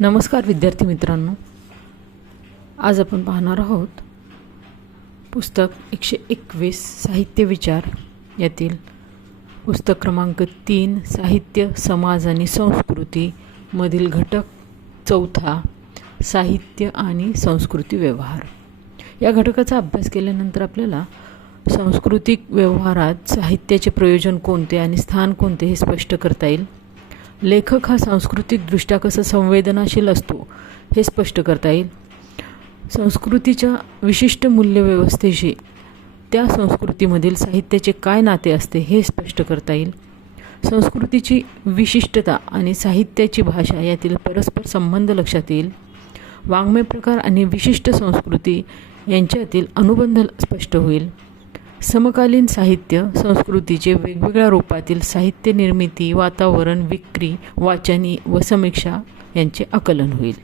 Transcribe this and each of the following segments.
नमस्कार विद्यार्थी मित्रांनो, आज आपण पाहणार आहोत पुस्तक 121 साहित्य विचार यातील पुस्तक क्रमांक 3 साहित्य समाज आणि संस्कृती मधील घटक 4 साहित्य आणि संस्कृती व्यवहार। या घटकाचा अभ्यास केल्यानंतर आपल्याला सांस्कृतिक व्यवहारात साहित्याचे प्रयोजन कोणते आणि स्थान कोणते हे स्पष्ट करता येईल। लेखक हा सांस्कृतिकदृष्ट्या कसा संवेदनशील असतो हे स्पष्ट करता येईल। संस्कृतीच्या विशिष्ट मूल्यव्यवस्थेशी त्या संस्कृतीमधील साहित्याचे काय नाते असते हे स्पष्ट करता येईल। संस्कृतीची विशिष्टता आणि साहित्याची भाषा यातील परस्पर संबंध लक्षात येईल। वाङ्मय प्रकार आणि विशिष्ट संस्कृती यांच्यातील अनुबंध स्पष्ट होईल। समकालीन साहित्य संस्कृतीचे वेगवेगळ्या रूपातील साहित्य निर्मिती, वातावरण, विक्री, वाचनी व समीक्षा यांचे आकलन होईल।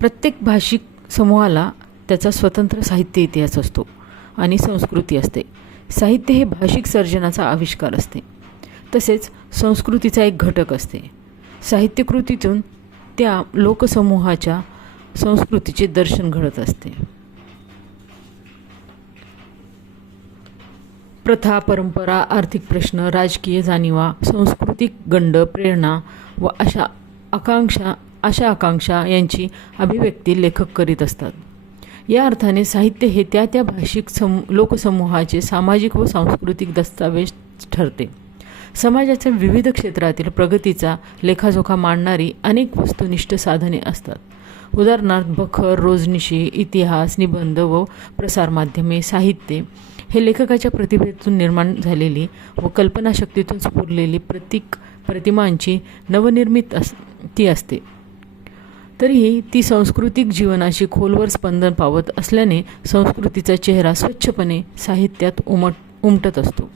प्रत्येक भाषिक समूहाला त्याचा स्वतंत्र साहित्य इतिहास असतो आणि संस्कृती असते। साहित्य हे भाषिक सर्जनाचा आविष्कार असते, तसेच संस्कृतीचा एक घटक असते। साहित्यकृतीतून त्या लोकसमूहाच्या संस्कृतीचे दर्शन घडत असते। प्रथा, परंपरा, आर्थिक प्रश्न, राजकीय जाणीवा, सांस्कृतिक गंड, प्रेरणा व अशा आकांक्षा यांची अभिव्यक्ती लेखक करीत असतात। या अर्थाने साहित्य हे त्या भाषिक लोकसमूहाचे सामाजिक व सांस्कृतिक दस्तावेज ठरते। समाजाच्या विविध क्षेत्रातील प्रगतीचा लेखाजोखा मांडणारी अनेक वस्तुनिष्ठ साधने असतात। उदाहरणार्थ बखर, रोजनिशी, इतिहास, निबंध व प्रसारमाध्यमे। साहित्य हे लेखकाच्या प्रतिभेतून निर्माण झालेली व कल्पनाशक्तीतून स्फुरलेली प्रतिमांची नवनिर्मिती असते। तरीही ती सांस्कृतिक जीवनाशी खोलवर स्पंदन पावत असल्याने संस्कृतीचा चेहरा स्वच्छपणे साहित्यात उमटत असतो।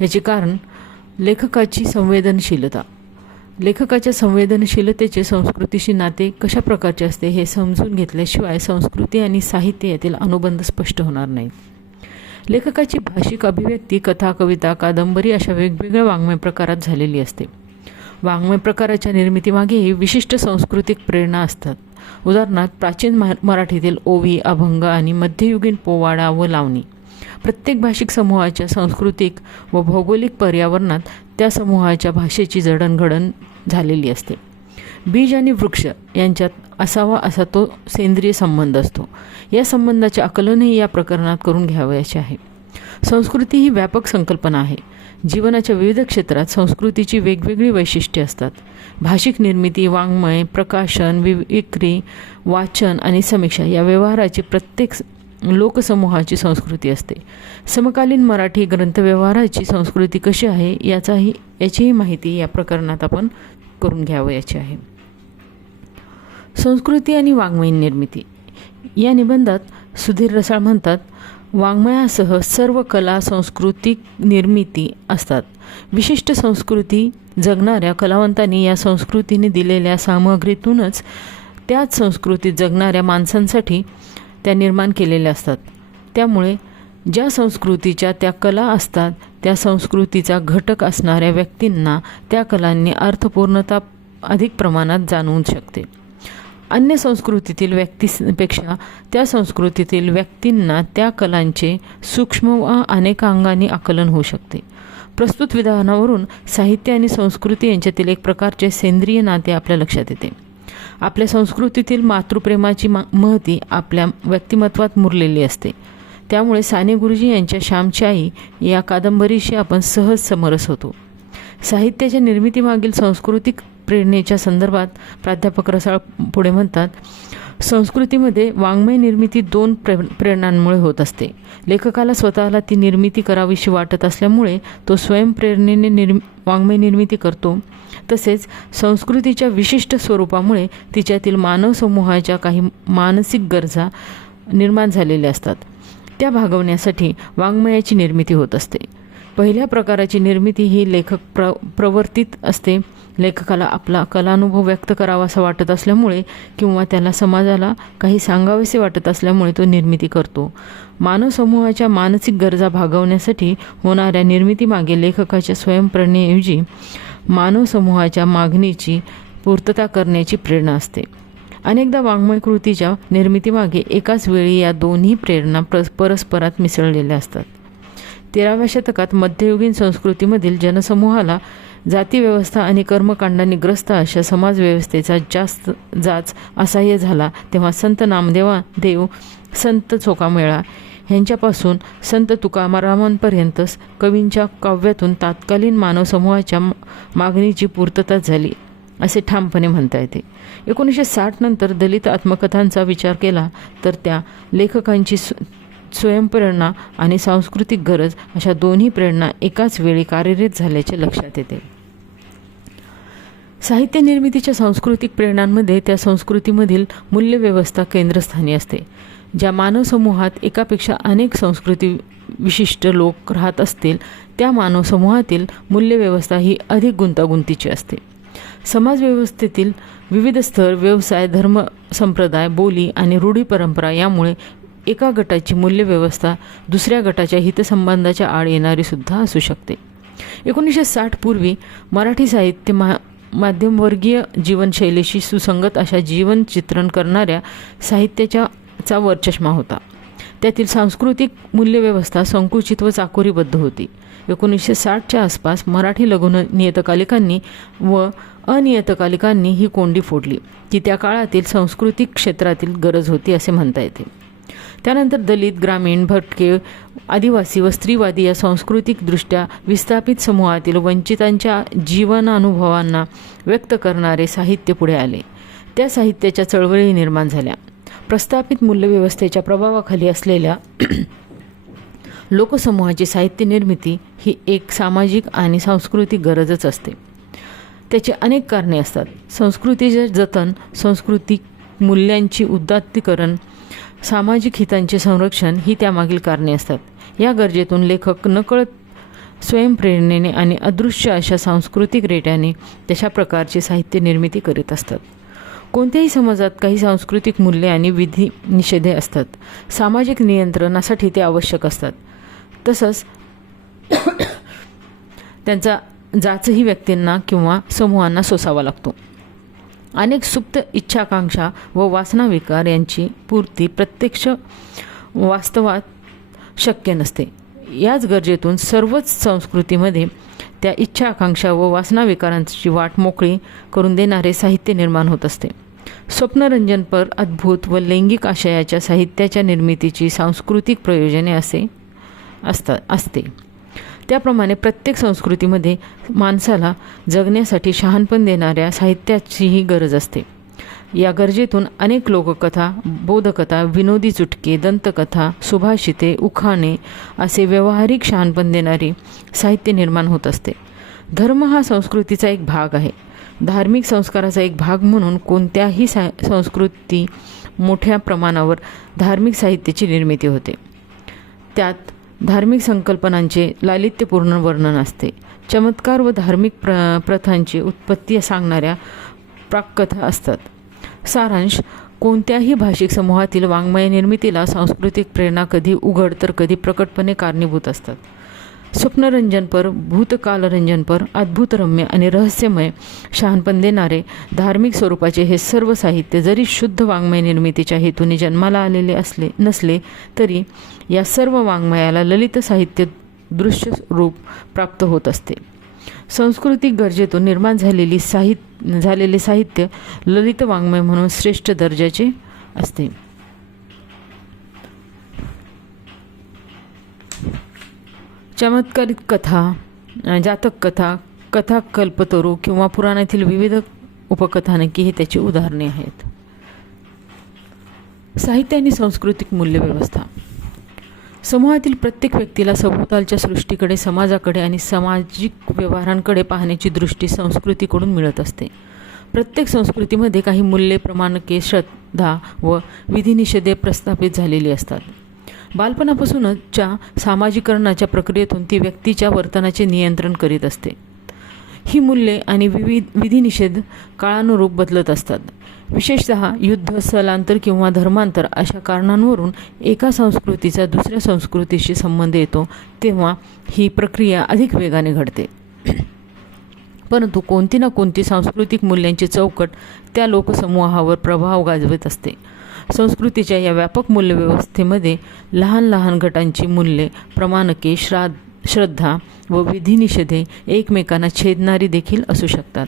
याचे कारण लेखकाची संवेदनशीलता। लेखकाच्या संवेदनशीलतेचे संस्कृतीशी नाते कशा प्रकारचे असते हे समजून घेतल्याशिवाय संस्कृती आणि साहित्य यातील अनुबंध स्पष्ट होणार नाहीत। लेखकाची भाषिक अभिव्यक्ती कथा, कविता, कादंबरी अशा वेगवेगळ्या वाङ्मय प्रकारात झालेली असते। वाङ्मय प्रकाराच्या निर्मितीमागेही विशिष्ट सांस्कृतिक प्रेरणा असतात। उदाहरणार्थ प्राचीन मराठीतील ओवी, अभंग आणि मध्ययुगीन पोवाडा व लावणी। प्रत्येक भाषिक समूहाच्या सांस्कृतिक व भौगोलिक पर्यावरणात त्या समूहाच्या भाषेची जडणघडण झालेली असते। बीज आणि वृक्ष यांच्यात असावा असा तो सेंद्रिय संबंध असतो। या संबंधाचे आकलनही या प्रकरणात करून घ्यावयाचे आहे। संस्कृती ही व्यापक संकल्पना आहे। जीवनाच्या विविध क्षेत्रात संस्कृतीची वेगवेगळी वैशिष्ट्ये असतात। भाषिक निर्मिती, वाङ्मय, प्रकाशन, विक्री, वाचन आणि समीक्षा या व्यवहाराची प्रत्येक लोकसमूहाची संस्कृती असते। समकालीन मराठी ग्रंथव्यवहाराची संस्कृती कशी आहे याचीही माहिती या प्रकरणात आपण करून घ्यावयाची आहे। संस्कृती आणि वाङ्मय निर्मिती या निबंधात सुधीर रसाळ म्हणतात, वाङ्मयासह सर्व कला सांस्कृतिक निर्मिती असतात। विशिष्ट संस्कृती जगणाऱ्या कलावंतांनी या संस्कृतीने दिलेल्या सामग्रीतूनच त्याच संस्कृतीत जगणाऱ्या माणसांसाठी त्या निर्माण केलेल्या असतात। त्यामुळे ज्या संस्कृतीच्या त्या कला असतात त्या संस्कृतीचा घटक असणाऱ्या व्यक्तींना त्या कलांनी अर्थपूर्णता अधिक प्रमाणात जाणवू शकते। अन्य संस्कृतीतील व्यक्तींपेक्षा त्या संस्कृतीतील व्यक्तींना त्या कलांचे सूक्ष्म व अनेकांगाने आकलन होऊ शकते। प्रस्तुत विधानावरून साहित्य आणि संस्कृती यांच्यातील एक प्रकारचे सेंद्रिय नाते आपल्या लक्षात येते। आपल्या संस्कृतीतील मातृप्रेमाची महती आपल्या व्यक्तिमत्वात मुरलेली असते। त्यामुळे साने गुरुजी यांच्या श्यामची आई या कादंबरीशी आपण सहज समरस होतो। साहित्याच्या निर्मितीमागील सांस्कृतिक प्रेरणेच्या संदर्भात प्राध्यापक रसाळ पुढे म्हणतात, संस्कृतीमध्ये वाङ्मय निर्मिती 2 प्रेरणांमुळे होत असते। लेखकाला स्वतःला ती निर्मिती करावीशी वाटत असल्यामुळे तो स्वयंप्रेरणेने वाङ्मय निर्मिती करतो। तसेच संस्कृतीच्या विशिष्ट स्वरूपामुळे तिच्यातील मानव समूहाच्या काही मानसिक गरजा निर्माण झालेल्या असतात, त्या भागवण्यासाठी वाङ्मयाची निर्मिती होत असते। पहिल्या प्रकाराची निर्मिती ही लेखक प्रवर्तित असते। लेखकाला आपला कलानुभव व्यक्त करावासा वाटत असल्यामुळे किंवा त्याला समाजाला काही सांगावेसे वाटत असल्यामुळे तो निर्मिती करतो। मानव समूहाच्या मानसिक गरजा भागवण्यासाठी होणाऱ्या निर्मितीमागे लेखकाच्या स्वयंप्रेरणेऐवजी मानव समूहाच्या मागणीची पूर्तता करण्याची प्रेरणा असते. अनेकदा वाङ्मय कृतीच्या निर्मितीमागे एकाच वेळी या दोन्ही प्रेरणा परस्परात मिसळलेल्या असतात. 13व्या शतकात मध्ययुगीन संस्कृतीमधील जनसमूहाला जातीव्यवस्था आणि कर्मकांडांनी ग्रस्त अशा समाजव्यवस्थेचा जाच असह्य झाला, तेव्हा संत नामदेव, संत चोखामेळा ह्यांच्यापासून संत तुकारामांपर्यंत कवींच्या काव्यातून तत्कालीन मानवसमूहाच्या मागणीची पूर्तता झाली असे ठामपणे म्हणता येते. 1960 नंतर दलित आत्मकथांचा विचार केला तर त्या लेखकांची स्वयंप्रेरणा आणि सांस्कृतिक गरज अशा दोन्ही प्रेरणा एकाच वेळी कार्यरत झाल्याचे लक्षात येते. साहित्य निर्मितीच्या सांस्कृतिक प्रेरणांमध्ये त्या संस्कृतीमधील मूल्यव्यवस्था केंद्रस्थानी असते. ज्या मानवसमूहात एकापेक्षा अनेक संस्कृती विशिष्ट लोक राहत असतील त्या मानवसमूहातील मूल्यव्यवस्था ही अधिक गुंतागुंतीची असते. समाजव्यवस्थेतील विविध स्तर, व्यवसाय, धर्म, संप्रदाय, बोली आणि रूढी परंपरा यामुळे एका गटाची मूल्यव्यवस्था दुसऱ्या गटाच्या हितसंबंधाच्या आड येणारी सुद्धा असू शकते. 1960 पूर्वी मराठी साहित्य मध्यमवर्गीय जीवनशैलीशी सुसंगत अशा जीवन चित्रण करणाऱ्या साहित्याचा वरचष्मा होता. त्यातील सांस्कृतिक मूल्यव्यवस्था संकुचित व चाकोरीबद्ध होती. 1960च्या आसपास मराठी लघु नियतकालिकांनी व अनियतकालिकांनी ही कोंडी फोडली, ती त्या काळातील सांस्कृतिक क्षेत्रातील गरज होती असे म्हणता येते. त्यानंतर दलित, ग्रामीण, भटके, आदिवासी व स्त्रीवादी या सांस्कृतिकदृष्ट्या विस्थापित समूहातील वंचितांच्या जीवनानुभवांना व्यक्त करणारे साहित्य पुढे आले. त्या साहित्याच्या चळवळी निर्माण झाल्या. प्रस्थापित मूल्यव्यवस्थेच्या प्रभावाखाली असलेल्या लोकसमूहाची साहित्य निर्मिती ही एक सामाजिक आणि सांस्कृतिक गरजच असते. त्याची अनेक कारणे असतात. संस्कृतीचे जतन, सांस्कृतिक मूल्यांची उदात्तीकरण, सामाजिक हितांचे संरक्षण ही त्यामागील कारणे असतात. या गरजेतून लेखक नकळत स्वयंप्रेरणेने आणि अदृश्य अशा सांस्कृतिक रेट्याने तशा प्रकारची साहित्य निर्मिती करीत असतात. कोणत्याही समाजात काही सांस्कृतिक मूल्ये आणि विधी निषेधे असतात. सामाजिक नियंत्रणासाठी ते आवश्यक असतात. तसंच त्यांचा जाचही व्यक्तींना किंवा समूहांना सोसावा लागतो. अनेक सुप्त इच्छाकांक्षा व वासनाविकार यांची पूर्ती प्रत्यक्ष वास्तवात शक्य नसते. याच गरजेतून सर्वच संस्कृतीमध्ये त्या इच्छा आकांक्षा व वासनाविकारांची वाट मोकळी करून देणारे साहित्य निर्माण होत असते. स्वप्नरंजनपर, अद्भुत व लैंगिक आशयाच्या साहित्याच्या निर्मितीची सांस्कृतिक प्रयोजने असते. त्याप्रमाणे प्रत्येक संस्कृतीमध्ये माणसाला जगण्यासाठी शहाणपण देणाऱ्या साहित्याचीही गरज असते. या गरजेतून अनेक लोककथा, बोधकथा, विनोदी चुटके, दंतकथा, सुभाषिते, उखाणे असे व्यावहारिक शहाणपण देणारे साहित्य निर्माण होत असते. धर्म हा संस्कृतीचा एक भाग आहे. धार्मिक संस्काराचा एक भाग म्हणून कोणत्याही संस्कृती मोठ्या प्रमाणावर धार्मिक साहित्याची निर्मिती होते. त्यात धार्मिक संकल्पनांचे लालित्यपूर्ण वर्णन असते. चमत्कार व धार्मिक प्रथांची उत्पत्ती सांगणाऱ्या प्राककथा असतात. सारांश: कोणत्याही भाषिक समूहातील वाङ्मय निर्मितीला सांस्कृतिक प्रेरणा कधी उघड तर कधी प्रकटपणे कारणीभूत असतात. स्वप्नरंजनपर, भूतकालरंजनपर, अद्भुतरम्य आणि रहस्यमय शहाणपण देणारे धार्मिक स्वरूपाचे हे सर्व साहित्य जरी शुद्ध वाङ्मय निर्मितीच्या हेतूने जन्माला आलेले नसले तरी या सर्व वाङ्मयाला ललित साहित्य दृश्य रूप प्राप्त होत असते. सांस्कृतिक गरजेतून निर्माण झालेले साहित्य ललित वाङ्मय म्हणून श्रेष्ठ दर्जाचे असते. चमत्कारिक कथा, जातक कथा, कथा कल्पतरू किंवा पुराणातील विविध उपकथानके ही त्याची उदाहरणे आहेत. साहित्य आणि सांस्कृतिक मूल्यव्यवस्था. समूहातील प्रत्येक व्यक्तीला सभोवतालच्या सृष्टीकडे, समाजाकडे आणि सामाजिक व्यवहारांकडे पाहण्याची दृष्टी संस्कृतीकडून मिळत असते. प्रत्येक संस्कृतीमध्ये काही मूल्ये, प्रमाणके, श्रद्धा व विधिनिषेधे प्रस्थापित झालेली असतात. बालपणापासूनच्या सामाजिकरणाच्या प्रक्रियेतून ती व्यक्तीच्या वर्तनाचे नियंत्रण करीत असते. ही मूल्ये आणि विधिनिषेध काळानुरूप बदलत असतात. विशेषतः युद्ध, स्थलांतर किंवा धर्मांतर अशा कारणांवरून एका संस्कृतीचा दुसऱ्या संस्कृतीशी संबंध येतो तेव्हा ही प्रक्रिया अधिक वेगाने घडते. परंतु कोणती ना कोणती सांस्कृतिक मूल्यांची चौकट त्या लोकसमूहावर प्रभाव गाजवत असते. संस्कृतीच्या या व्यापक मूल्यव्यवस्थेमध्ये लहान लहान गटांची मूल्ये, प्रमाणके, श्रद्धा व विधिनिषेधे एकमेकांना छेदणारी देखील असू शकतात.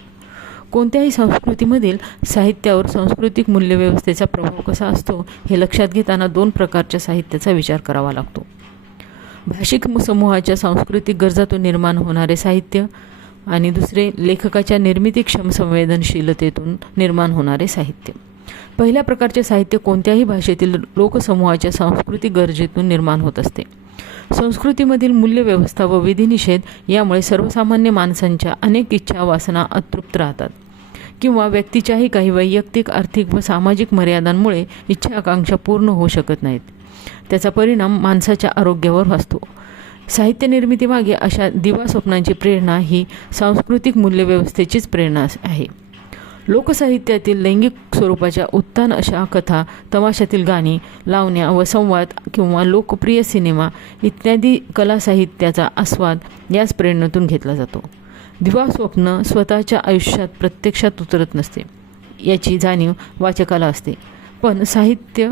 कोणत्याही संस्कृतीमधील साहित्यावर सांस्कृतिक मूल्यव्यवस्थेचा प्रभाव कसा असतो हे लक्षात घेताना 2 प्रकारच्या साहित्याचा विचार करावा लागतो. भाषिक समूहाच्या सांस्कृतिक गरजातून निर्माण होणारे साहित्य आणि दुसरे लेखकाच्या निर्मितीक्षम संवेदनशीलतेतून निर्माण होणारे साहित्य. पहिल्या प्रकारचे साहित्य कोणत्याही भाषेतील लोकसमूहाच्या सांस्कृतिक गरजेतून निर्माण होत असते. संस्कृतीमधील मूल्यव्यवस्था व विधिनिषेध यामुळे सर्वसामान्य माणसांच्या अनेक इच्छा वासना अतृप्त राहतात किंवा व्यक्तीच्याही काही वैयक्तिक, आर्थिक व सामाजिक मर्यादांमुळे इच्छा आकांक्षा पूर्ण होऊ शकत नाहीत. त्याचा परिणाम माणसाच्या आरोग्यावर असतो. साहित्य निर्मितीमागे अशा दिवास्वप्नांची प्रेरणा ही सांस्कृतिक मूल्यव्यवस्थेचीच प्रेरणा आहे. लोकसाहित्यातील लैंगिक स्वरूपाच्या उत्तान अशा कथा, तमाशातील गाणी, लावण्या व संवाद किंवा लोकप्रिय सिनेमा इत्यादी कलासाहित्याचा आस्वाद याच प्रेरणेतून घेतला जातो. दिवास्वप्न स्वतःच्या आयुष्यात प्रत्यक्षात उतरत नसते याची जाणीव वाचकाला असते, पण साहित्य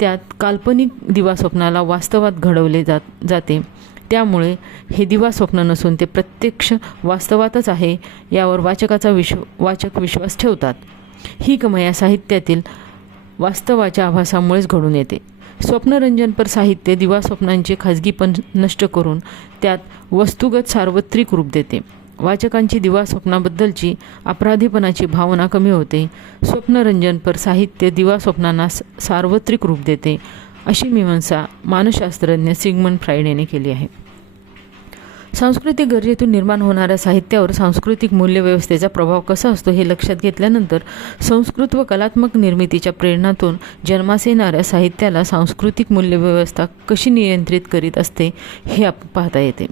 त्यात काल्पनिक दिवास्वप्नाला वास्तवात घडवले जाते. त्यामुळे हे दिवास्वप्न नसून ते प्रत्यक्ष वास्तवातच आहे यावर वाचक विश्वास ठेवतात. ही कमाया साहित्यातील वास्तवाच्या आभासामुळेच घडून येते. स्वप्नरंजनपर साहित्य दिवास्वप्नांचे खाजगीपण नष्ट करून त्यात वस्तुगत सार्वत्रिक रूप देते. वाचकांची दिवास्वप्नाबद्दलची अपराधीपणाची भावना कमी होते. स्वप्नरंजनपर साहित्य दिवास्वप्नांना सार्वत्रिक रूप देते, अशी मीमांसा मानसशास्त्रज्ञ सिग्मंड फ्राईड यांनी केली आहे. सांस्कृतिक गरजेतून निर्माण होणाऱ्या साहित्यावर सांस्कृतिक मूल्यव्यवस्थेचा प्रभाव कसा असतो हे लक्षात घेतल्यानंतर संस्कृत व कलात्मक निर्मितीच्या प्रेरणातून जन्मास येणाऱ्या साहित्याला सांस्कृतिक मूल्यव्यवस्था कशी नियंत्रित करीत असते हे पाहता येते.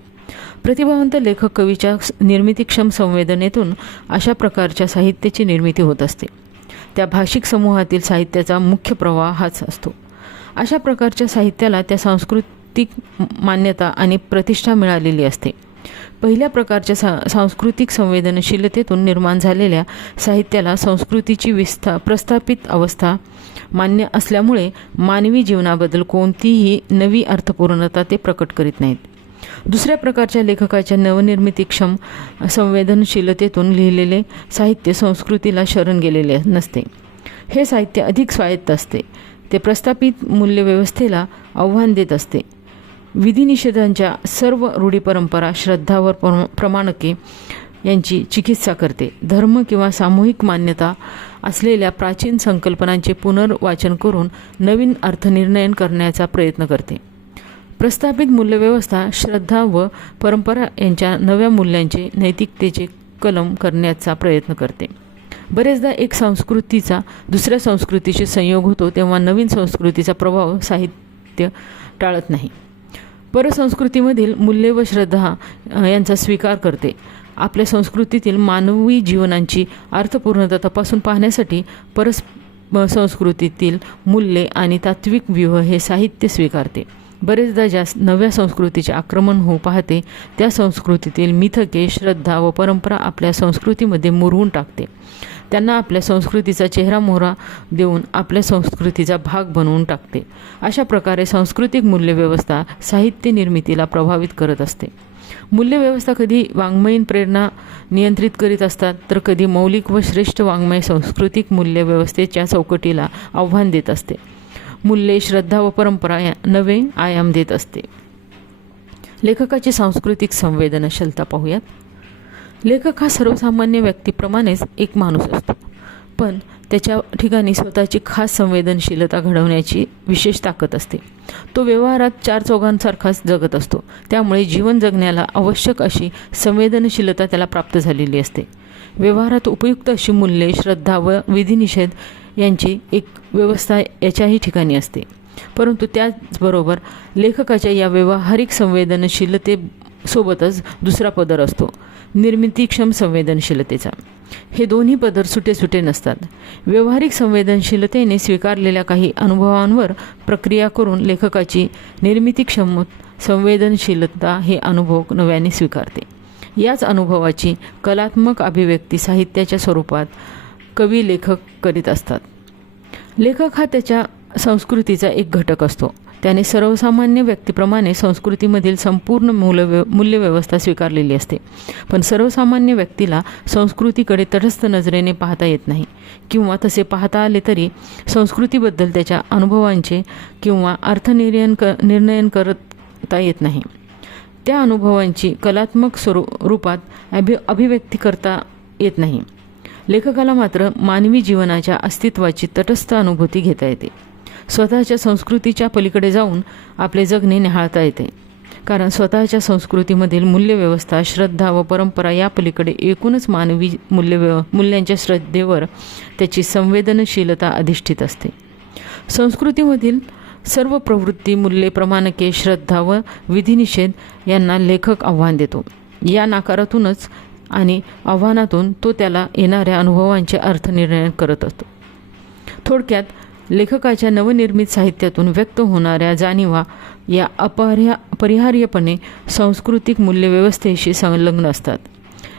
प्रतिभावंत लेखक कवीच्या निर्मितीक्षम संवेदनेतून अशा प्रकारच्या साहित्याची निर्मिती होत असते. त्या भाषिक समूहातील साहित्याचा मुख्य प्रवाह हाच असतो. अशा प्रकारच्या साहित्याला त्या सांस्कृतिक मान्यता आणि प्रतिष्ठा मिळालेली असते. पहिल्या प्रकारच्या सांस्कृतिक संवेदनशीलतेतून निर्माण झालेल्या साहित्याला संस्कृतीची प्रस्थापित अवस्था मान्य असल्यामुळे मानवी जीवनाबद्दल कोणतीही नवी अर्थपूर्णता ते प्रकट करीत नाहीत. दुसऱ्या प्रकारच्या लेखकाच्या नवनिर्मितीक्षम संवेदनशीलतेतून लिहिलेले साहित्य संस्कृतीला शरण गेलेले नसते. हे साहित्य अधिक स्वायत्त असते. ते प्रस्थापित मूल्यव्यवस्थेला आव्हान देत असते. विधिनिषेधांच्या सर्व रूढी परंपरा, श्रद्धा व प्रमाणके यांची चिकित्सा करते. धर्म किंवा सामूहिक मान्यता असलेल्या प्राचीन संकल्पनांचे पुनर्वाचन करून नवीन अर्थनिर्णय करण्याचा प्रयत्न करते. प्रस्थापित मूल्यव्यवस्था, श्रद्धा व परंपरा यांच्या नव्या मूल्यांचे, नैतिकतेचे कलम करण्याचा प्रयत्न करते. बरेचदा एक संस्कृतीचा दुसऱ्या संस्कृतीशी संयोग होतो तेव्हा नवीन संस्कृतीचा प्रभाव साहित्य टाळत नाही. परसंस्कृतीमधील मूल्ये व श्रद्धा यांचा स्वीकार करते. आपल्या संस्कृतीतील मानवी जीवनांची अर्थपूर्णता तपासून पाहण्यासाठी परसंस्कृतीतील मूल्ये आणि तात्विक व्यूह हे साहित्य स्वीकारते. बरेचदा ज्या नव्या संस्कृतीचे आक्रमण होऊ पाहते त्या संस्कृतीतील मिथके, श्रद्धा व परंपरा आपल्या संस्कृतीमध्ये मुरवून टाकते. त्यांना आपल्या संस्कृतीचा चेहरामोहरा देऊन आपल्या संस्कृतीचा भाग बनवून टाकते. अशा प्रकारे सांस्कृतिक मूल्यव्यवस्था साहित्य निर्मितीला प्रभावित करत असते. मूल्यव्यवस्था कधी वाङ्मयीन प्रेरणा नियंत्रित करीत असतात तर कधी मौलिक व श्रेष्ठ वाङ्मय सांस्कृतिक मूल्यव्यवस्थेच्या चौकटीला आव्हान देत असते. मूल्ये, श्रद्धा व परंपरा नवे आयाम देत असते. लेखकाची सांस्कृतिक संवेदनशीलता पाहूयात. लेखक हा सर्वसामान्य व्यक्तीप्रमाणेच एक माणूस असतो, पण त्याच्या ठिकाणी स्वतःची खास संवेदनशीलता घडवण्याची विशेष ताकद असते. तो व्यवहारात चार चौघांसारखाच जगत असतो. त्यामुळे जीवन जगण्याला आवश्यक अशी संवेदनशीलता त्याला प्राप्त झालेली असते. व्यवहारात उपयुक्त अशी मूल्ये, श्रद्धा व विधिनिषेध यांची एक व्यवस्था याच्याही ठिकाणी असते. परंतु त्याचबरोबर लेखकाच्या या व्यावहारिक संवेदनशीलतेसोबतच दुसरा पदर असतो, निर्मितीक्षम संवेदनशीलतेचा. हे दोन्ही पदर सुटे नसतात. व्यावहारिक संवेदनशीलतेने स्वीकारलेल्या काही अनुभवांवर प्रक्रिया करून लेखकाची निर्मितीक्षम संवेदनशीलता हे अनुभव नव्याने स्वीकारते. याच अनुभवाची कलात्मक अभिव्यक्ती साहित्याच्या स्वरूपात कवी लेखक करीत असतात. लेखक हा त्याच्या संस्कृतीचा एक घटक असतो. त्याने सर्वसामान्य व्यक्तीप्रमाणे संस्कृतीमधील संपूर्ण मूल्यव्यवस्था स्वीकारलेली असते. पण सर्वसामान्य व्यक्तीला संस्कृतीकडे तटस्थ नजरेने पाहता येत नाही, किंवा तसे पाहता आले तरी संस्कृतीबद्दल त्याच्या अनुभवांचे किंवा निर्णयन करता येत नाही. त्या अनुभवांची कलात्मक स्वरूपात अभिव्यक्ती करता येत नाही. लेखकाला मात्र मानवी जीवनाच्या अस्तित्वाची तटस्थ अनुभूती घेता येते. स्वतःच्या संस्कृतीच्या पलीकडे जाऊन आपले जगणे निहाळता येते, कारण स्वतःच्या संस्कृतीमधील मूल्यव्यवस्था, श्रद्धा व परंपरा या पलीकडे एकूणच मानवी मूल्यांच्या श्रद्धेवर त्याची संवेदनशीलता अधिष्ठित असते. संस्कृतीमधील सर्व प्रवृत्ती, मूल्ये, प्रमाणके, श्रद्धा व विधिनिषेध यांना लेखक आव्हान देतो. या नाकारातूनच आणि आव्हानातून तो त्याला येणाऱ्या अनुभवांचे अर्थनिर्णय करत असतो. थोडक्यात, लेखकाच्या नवनिर्मित साहित्यातून व्यक्त होणाऱ्या जाणीवा या अपरिहार्यपणे सांस्कृतिक मूल्यव्यवस्थेशी संलग्न असतात.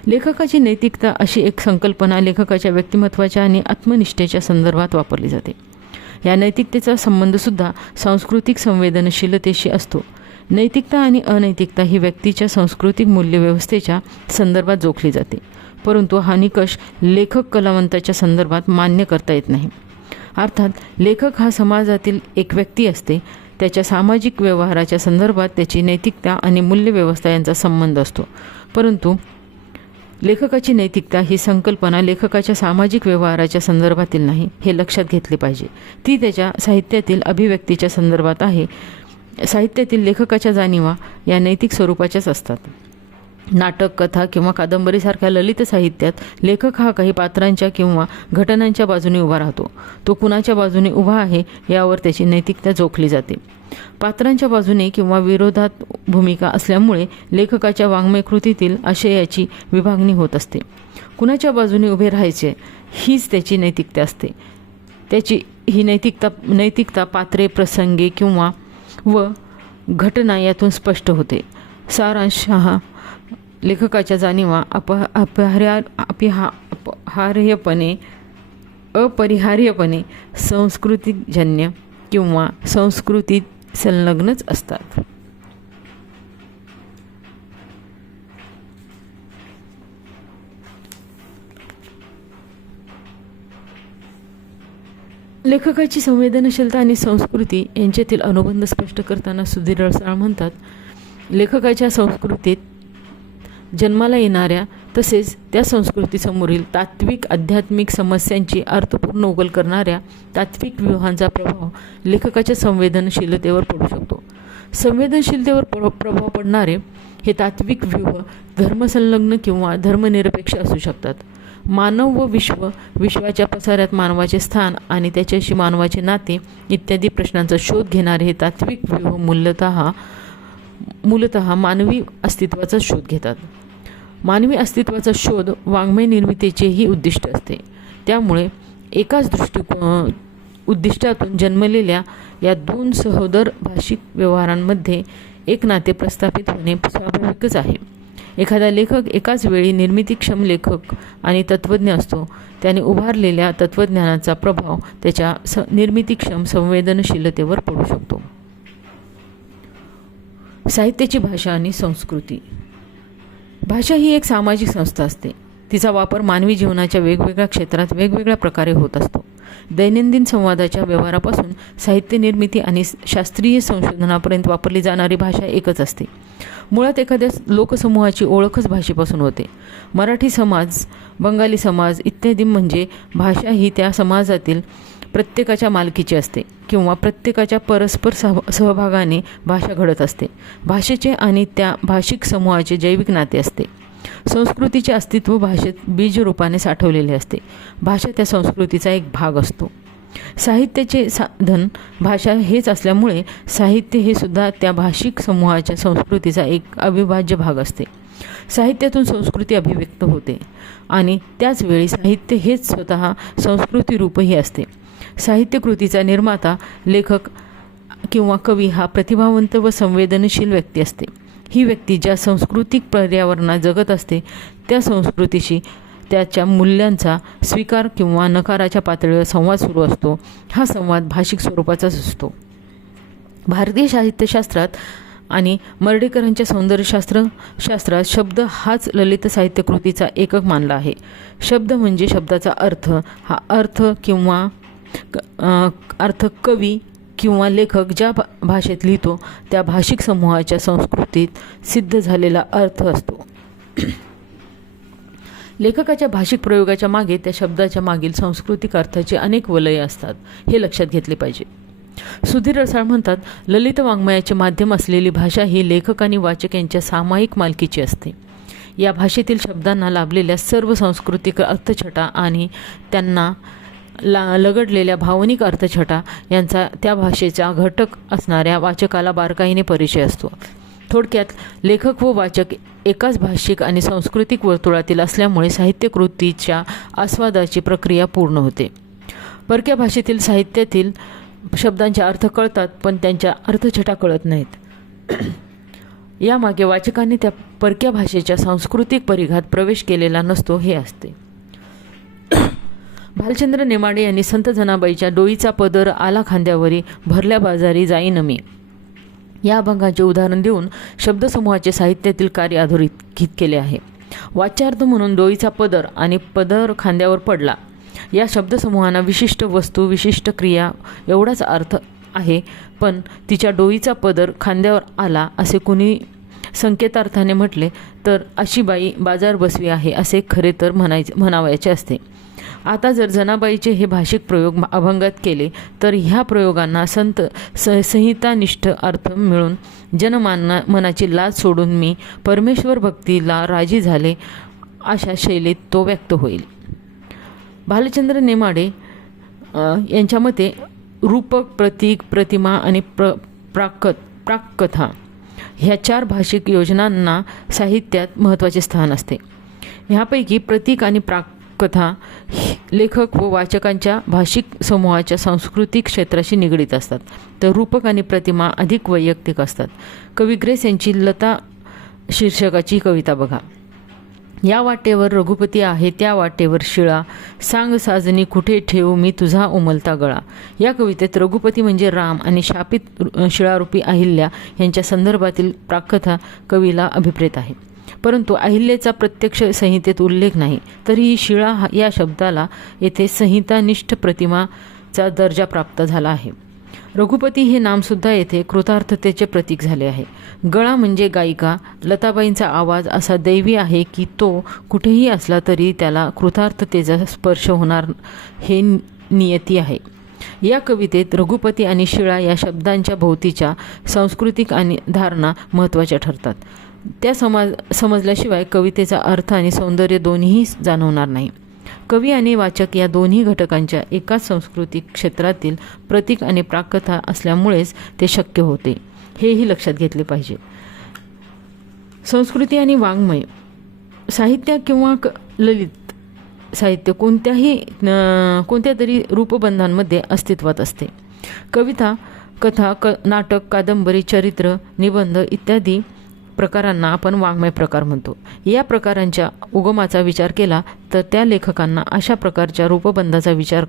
लेखकाची नैतिकता अशी एक संकल्पना लेखकाच्या व्यक्तिमत्त्वाच्या आणि आत्मनिष्ठेच्या संदर्भात वापरली जाते. या नैतिकतेचा संबंधसुद्धा सांस्कृतिक संवेदनशीलतेशी असतो. नैतिकता आणि अनैतिकता ही व्यक्तीच्या सांस्कृतिक मूल्यव्यवस्थेच्या संदर्भात जोखली जाते, परंतु हा निकष लेखक कलावंताच्या संदर्भात मान्य करता येत नाही. अर्थात लेखक हा समाजातील एक व्यक्ती असते. त्याच्या सामाजिक व्यवहाराच्या संदर्भात त्याची नैतिकता आणि मूल्यव्यवस्था यांचा संबंध असतो, परंतु लेखकाची नैतिकता ही संकल्पना लेखकाच्या सामाजिक व्यवहाराच्या संदर्भातील नाही, हे लक्षात घेतले पाहिजे. ती त्याच्या साहित्यातील अभिव्यक्तीच्या संदर्भात आहे. साहित्यातील लेखकाच्या जाणीवा या नैतिक स्वरूपाच्याच असतात. नाटक, कथा किंवा कादंबरीसारख्या ललित साहित्यात लेखक हा काही पात्रांच्या किंवा घटनांच्या बाजूने उभा राहतो. तो कुणाच्या बाजूने उभा आहे यावर त्याची नैतिकता जोखली जाते. पात्रांच्या बाजूने किंवा विरोधात भूमिका असल्यामुळे लेखकाच्या वाङ्मय कृतीतील आशयाची विभागणी होत असते. कुणाच्या बाजूने उभे राहायचे हीच त्याची नैतिकता असते. त्याची ही नैतिकता पात्रे, प्रसंगे किंवा व घटना यातून स्पष्ट होते. सारांश हा लेखकाच्या जाणीवा अपरिहार्यपणे सांस्कृतिकजन्य किंवा संस्कृतीत संलग्नच असतात. लेखकाची संवेदनशीलता आणि संस्कृती यांच्यातील अनुबंध स्पष्ट करताना सुधीर रसाळ म्हणतात, लेखकाच्या संस्कृतीत जन्माला येणाऱ्या तसेच त्या संस्कृतीसमोरील तात्विक आध्यात्मिक समस्यांची अर्थपूर्ण उकल करणाऱ्या तात्विक व्यूहांचा प्रभाव लेखकाच्या संवेदनशीलतेवर पडू शकतो. संवेदनशीलतेवर प्रभाव पडणारे हे तात्विक व्यूह धर्मसंलग्न किंवा धर्मनिरपेक्ष असू शकतात. मानव व विश्वाच्या पसाऱ्यात मानवाचे स्थान आणि त्याच्याशी मानवाचे नाते इत्यादी प्रश्नांचा शोध घेणारे हे तात्विक व्यूह मूलतः मानवी अस्तित्वाचा शोध घेतात. मानवी अस्तित्वाचा शोध वाङ्मय निर्मितीचेही उद्दिष्ट असते. त्यामुळे एकाच उद्दिष्टातून जन्मलेल्या या दोन सहोदर भाषिक व्यवहारांमध्ये एक नाते प्रस्थापित होणे स्वाभाविकच आहे. एखादा लेखक एकाच वेळी निर्मितीक्षम लेखक आणि तत्त्वज्ञ असतो. त्याने उभारलेल्या तत्त्वज्ञानाचा प्रभाव त्याच्या निर्मितीक्षम संवेदनशीलतेवर पडू शकतो. साहित्याची भाषा आणि संस्कृती. भाषा ही एक सामाजिक संस्था असते. तिचा वापर मानवी जीवनाच्या वेगवेगळ्या क्षेत्रात वेगवेगळ्या प्रकारे होत असतो. दैनंदिन संवादाच्या व्यवहारापासून साहित्य निर्मिती आणि शास्त्रीय संशोधनापर्यंत वापरली जाणारी भाषा एकच असते. मुळात एखाद्या लोकसमूहाची ओळखच भाषेपासून होते. मराठी समाज, बंगाली समाज इत्यादी म्हणजे भाषा ही त्या समाजातील प्रत्येकाच्या मालकीची असते किंवा प्रत्येकाच्या परस्पर सहभागाने भाषा घडत असते. भाषेचे आणि त्या भाषिक समूहाचे जैविक नाते असते. संस्कृतीचे अस्तित्व भाषेत बीजरूपाने साठवलेले असते. भाषा त्या संस्कृतीचा एक भाग असतो. साहित्याचे साधन भाषा हेच असल्यामुळे साहित्य हे सुद्धा त्या भाषिक समूहाच्या संस्कृतीचा एक अविभाज्य भाग असते. साहित्यातून संस्कृती अभिव्यक्त होते आणि त्याचवेळी साहित्य हेच स्वतः संस्कृती रूपही असते. साहित्यकृतीचा निर्माता, लेखक किंवा कवी हा प्रतिभावंत व संवेदनशील व्यक्ती असते. ही व्यक्ती ज्या सांस्कृतिक पर्यावरणात जगत असते त्या संस्कृतीशी त्याच्या मूल्यांचा स्वीकार किंवा नकाराच्या पातळीवर संवाद सुरू असतो. हा संवाद भाषिक स्वरूपाचाच भारतीय साहित्यशास्त्रात आणि मर्ढेकरांच्या शास्त्रात शब्द हाच ललित साहित्य कृतीचा एकक मानला आहे. शब्द म्हणजे शब्दाचा अर्थ. हा अर्थ कवी किंवा लेखक ज्या भाषेत लिहितो त्या भाषिक समूहाच्या संस्कृतीत सिद्ध झालेला अर्थ असतो. लेखकाच्या भाषिक प्रयोगाच्या मागे त्या शब्दाच्या मागील सांस्कृतिक अर्थाची अनेक वलये असतात, हे लक्षात घेतले पाहिजे. सुधीर रसाळ म्हणतात, ललित वाङ्मयाचे माध्यम असलेली भाषा ही लेखक आणि वाचक यांच्या सामायिक मालकीची असते. या भाषेतील शब्दांना लाभलेल्या सर्व सांस्कृतिक अर्थछटा आणि त्यांना लगडलेल्या भावनिक अर्थछटा यांचा त्या भाषेचा घटक असणाऱ्या वाचकाला बारकाईने परिचय असतो. थोडक्यात लेखक व वाचक एकाच भाषिक आणि सांस्कृतिक वर्तुळातील असल्यामुळे साहित्यकृतीच्या आस्वादाची प्रक्रिया पूर्ण होते. परक्या भाषेतील साहित्यातील शब्दांचे अर्थ कळतात पण त्यांच्या अर्थछटा कळत नाहीत. यामागे वाचकांनी त्या परक्या भाषेच्या सांस्कृतिक परिघात प्रवेश केलेला नसतो हे असते. भालचंद्र नेमाडे यांनी संत जनाबाईच्या डोईचा पदर आला खांद्यावरी भरल्या बाजारी जाईन मी या अभंगाचे उदाहरण देऊन शब्दसमूहाचे साहित्यातील कार्य अधोरेखित केले आहे. वाच्यार्थ म्हणून डोईचा पदर आणि पदर खांद्यावर पडला या शब्दसमूहांना विशिष्ट वस्तू विशिष्ट क्रिया एवढाच अर्थ आहे, पण तिच्या डोईचा पदर खांद्यावर आला असे कुणी संकेतार्थाने म्हटले तर अशी बाई बाजार बसवी आहे असे खरे तर म्हणावयाचे असते. आता जर जनाबाईचे हे भाषिक प्रयोग अभंगात केले तर ह्या प्रयोगांना संहितानिष्ठ अर्थ मिळून मनाची लाज सोडून मी परमेश्वर भक्तीला राजी झाले अशा शैलीत तो व्यक्त होईल. भालचंद्र नेमाडे यांच्या मते रूपक, प्रतीक, प्रतिमा आणि प्राककथा ह्या 4 भाषिक योजनांना साहित्यात महत्त्वाचे स्थान असते. ह्यापैकी प्रतीक आणि प्राककथा लेखक व वाचकांच्या भाषिक समूहाच्या सांस्कृतिक क्षेत्राशी निगडीत असतात, तर रूपक आणि प्रतिमा अधिक वैयक्तिक असतात. कवी ग्रेस यांची लता शीर्षकाची कविता बघा. या वाटेवर रघुपती आहे त्या वाटेवर शिळा, सांग साजनी कुठे ठेवू मी तुझा उमलता गळा. या कवितेत रघुपती म्हणजे राम आणि शापित शिळारूपी अहिल्या यांच्या संदर्भातील प्राककथा कवीला अभिप्रेत आहे. परंतु अहिल्याचा प्रत्यक्ष संहितेत उल्लेख नाही, तरीही शिळा या शब्दाला येथे संहितानिष्ठ प्रतिमाचा दर्जा प्राप्त झाला आहे. रघुपती हे नामसुद्धा येथे कृतार्थतेचे प्रतीक झाले आहे. गळा म्हणजे गायिका लताबाईंचा आवाज असा दैवी आहे की तो कुठेही असला तरी त्याला कृतार्थतेचा स्पर्श होणार हे नियती आहे. या कवितेत रघुपती आणि शिळा या शब्दांच्या भोवतीच्या सांस्कृतिक आणि धारणा महत्त्वाच्या ठरतात. त्या समजल्याशिवाय कवितेचा अर्थ आणि सौंदर्य दोन्ही जाणवणार नाही. कवी आणि वाचक या दोन्ही घटकांच्या एकाच सांस्कृतिक क्षेत्रातील प्रतीक आणि प्राककथा असल्यामुळेच ते शक्य होते, हेही लक्षात घेतले पाहिजे. संस्कृती आणि वाङ्मय साहित्य किंवा ललित साहित्य कोणत्या तरी रूपबंधांमध्ये अस्तित्वात असते. कविता, कथा, नाटक, कादंबरी, चरित्र, निबंध इत्यादी प्रकारांना आपण वाङ्मय प्रकार म्हणतो. या प्रकारांच्या उगमाचा विचार केला तर त्या लेखकांना अशा प्रकारच्या रूपबंधाचा विचार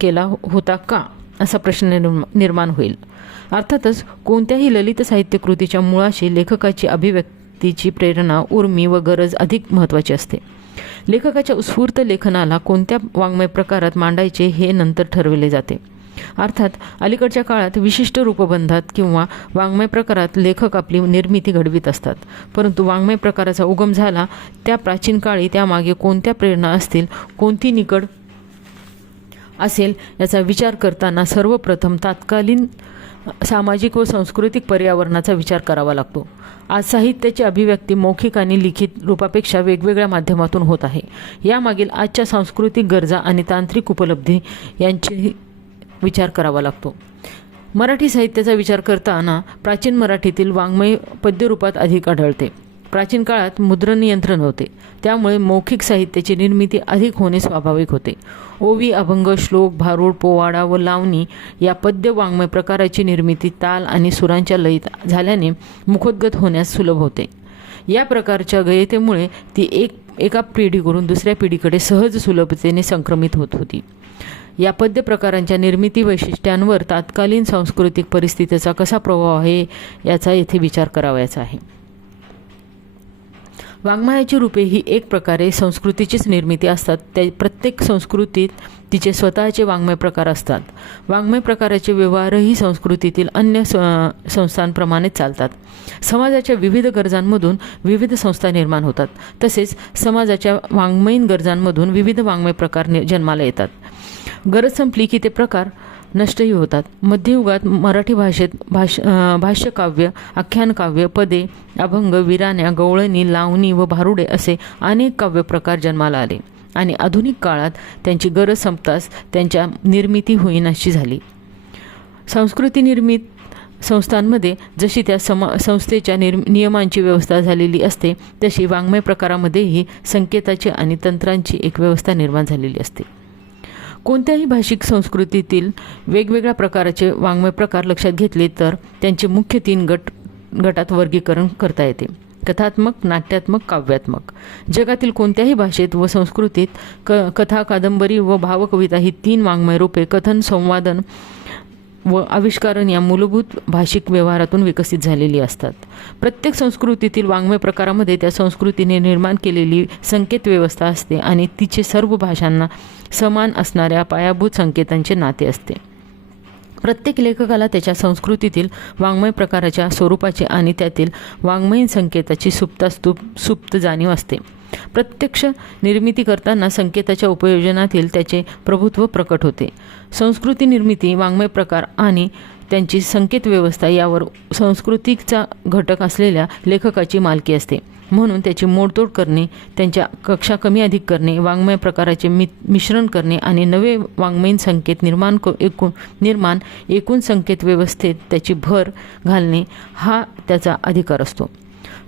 केला होता का असा प्रश्न निर्माण होईल. अर्थातच कोणत्याही ललित साहित्य कृतीच्या मुळाशी लेखकाची अभिव्यक्तीची प्रेरणा, उर्मी व गरज अधिक महत्त्वाची असते. लेखकाच्या उत्स्फूर्त लेखनाला कोणत्या वाङ्मय प्रकारात मांडायचे हे नंतर ठरविले जाते. अर्थात अलीकडच्या काळात विशिष्ट रूपबंधात किंवा वाङ्मय प्रकारात लेखक आपली निर्मिती घडवीत असतात, परंतु वाङ्मय प्रकाराचा उगम झाला त्या प्राचीन काळी त्यामागे कोणत्या प्रेरणा असतील, कोणती निकड असेल याचा विचार करताना सर्वप्रथम तत्कालीन सामाजिक व सांस्कृतिक पर्यावरणाचा विचार करावा लागतो. आज साहित्याची अभिव्यक्ती मौखिक आणि लिखित रूपापेक्षा वेगवेगळ्या माध्यमातून होत आहे. यामागील आजच्या सांस्कृतिक गरजा आणि तांत्रिक उपलब्धी यांची विचार करावा लागतो. मराठी साहित्याचा विचार करताना प्राचीन मराठीतील वाङ्मय पद्यरूपात अधिक आढळते. प्राचीन काळात मुद्रण यंत्र नव्हते, त्यामुळे मौखिक साहित्याची निर्मिती अधिक होणे स्वाभाविक होते. ओवी, अभंग, श्लोक, भारूड, पोवाडा व लावणी या पद्य वाङ्मय प्रकाराची निर्मिती ताल आणि सुरांच्या लयीत झाल्याने मुखोद्गत होण्यास सुलभ होते. या प्रकारच्या गयतेमुळे ती एका पिढीकडून दुसऱ्या पिढीकडे सहज सुलभतेने संक्रमित होत होती. या पद्य प्रकारांच्या निर्मिती वैशिष्ट्यांवर तत्कालीन सांस्कृतिक परिस्थितीचा कसा प्रभाव आहे याचा येथे विचार करावयाचा आहे. वाङ्मयाची रूपे ही एक प्रकारे संस्कृतीचीच निर्मिती असतात. त्या प्रत्येक संस्कृतीत तिचे स्वतःचे वाङ्मय प्रकार असतात. वाङ्मय प्रकाराचे व्यवहारही संस्कृतीतील अन्य संस्थांप्रमाणेच चालतात. समाजाच्या विविध गरजांमधून विविध संस्था निर्माण होतात. तसेच समाजाच्या वाङ्मयीन गरजांमधून विविध वाङ्मय प्रकार जन्माला येतात. गरज संपली की ते प्रकार नष्टही होतात. मध्ययुगात मराठी भाषेत भाष्यकाव्य, आख्यानकाव्य, पदे, अभंग, विराण्या, गवळणी, लावणी व भारुडे असे अनेक काव्यप्रकार जन्माला आले आणि आधुनिक काळात त्यांची गरज संपताच त्यांच्या निर्मिती होईनाशी झाली. संस्कृती निर्मित संस्थांमध्ये जशी त्या संस्थेच्या नियमांची व्यवस्था झालेली असते, तशी वाङ्मय प्रकारामध्येही संकेताची आणि तंत्रांची एक व्यवस्था निर्माण झालेली असते. कोणत्याही भाषिक संस्कृतीतील वेगवेगळ्या प्रकारचे वाङ्मय प्रकार लक्षात घेतले तर त्यांचे मुख्य 3 गटात वर्गीकरण करता येते: कथात्मक, नाट्यात्मक, काव्यात्मक. जगातील कोणत्याही भाषेत व संस्कृतीत कथा, कादंबरी व भावकविता ही 3 वाङ्मय रूपे कथन, संवादन व आविष्कारण या मूलभूत भाषिक व्यवहारातून विकसित झालेली असतात. प्रत्येक संस्कृतीतील वाङ्मय प्रकारामध्ये त्या संस्कृतीने निर्माण केलेली संकेत व्यवस्था असते आणि तिचे सर्व भाषांना समान असणाऱ्या पायाभूत संकेतांचे नाते असते. प्रत्येक लेखकाला त्याच्या संस्कृतीतील वाङ्मय प्रकाराच्या स्वरूपाची आणि त्यातील वाङ्मयीन संकेताची सुप्त जाणीव असते. प्रत्यक्ष निर्मिती करताना संकेताच्या उपयोजनातील त्याचे प्रभुत्व प्रकट होते. संस्कृती निर्मिती, वाङ्मय प्रकार आणि त्यांची संकेत व्यवस्था यावर संस्कृतीचा घटक असलेल्या लेखकाची मालकी असते. म्हणून त्याची मोडतोड करणे, त्यांच्या कक्षा कमी अधिक करणे, वाङ्मय प्रकाराचे मिश्रण करणे आणि नवे वाङ्मयीन संकेत निर्माण एकूण संकेत व्यवस्थेत त्याची भर घालणे हा त्याचा अधिकार असतो.